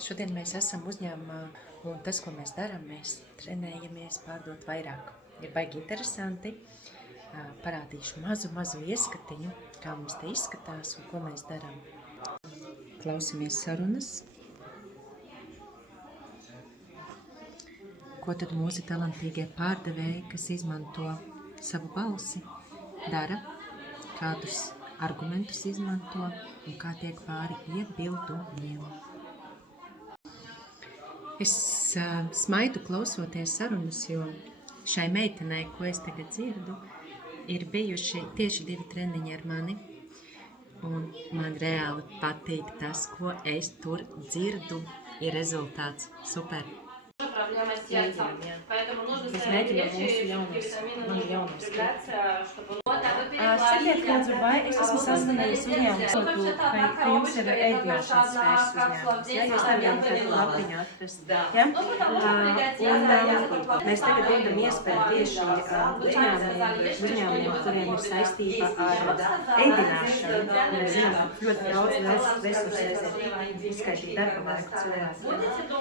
Šodien mēs esam uzņēmumā, un tas, ko mēs darām, mēs trenējamies pārdot vairāk. Ir baigi interesanti. Parādīšu mazu ieskatiņu, kā mums te izskatās un ko mēs darām. Klausamies sarunas. Ko tad mūsu talantīgie pārdevēji, kas izmanto savu balsi, dara, kādus argumentus izmanto un kā tiek pāri iebildumiem. Es smaidu klausoties sarunas, jo šai meitenei, ko es tagad dzirdu, ir bijuši tieši 2 treniņi ar mani. Un man reāli patīk tas, ko es tur dzirdu, ir rezultāts super. Mēs mēģinām mūsu jaunos Sakiet, lūdzu, vai es esmu sazvanījusi uzņēmumu, ka jums ir ēdināšanas sfēras uzņēmums, ja? Jūs nevarat kādu lapiņu atrast, ja? Un mēs tagad dodam iespēju tieši uzņēmumiem, kuriem ir saistība ar ēdināšanu. Mēs zinām, ka ļoti daudz resursu ir izskaitīt darba laiku cilvēkiem.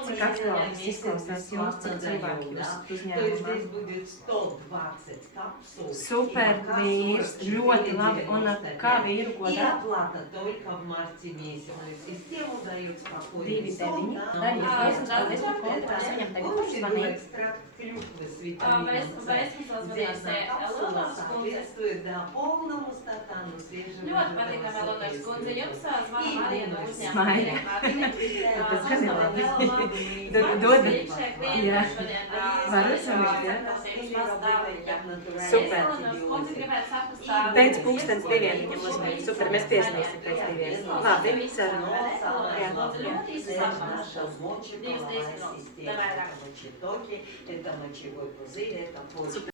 Cik aktuāli izklausās jums, cik cilvēki jūs uzņēmumā? Super, vīrs, ļoti labi. Un kā vīru ko dara? 2,9. Darīja klausies, paldies par kontaktu. Viņam tagad uzvanīt. Ļoti patīkami, Lodars kundze. Jums zvana Marija no uzņēmuma. Smaida. Tas gan ir labi. Dod. Jā. Varu uzvanīt, jā? Super. Pēc 2:00 viņam uzvanīt. Super, mēs piesniegsim pēc 2:00. Labi, sarunu. Jā.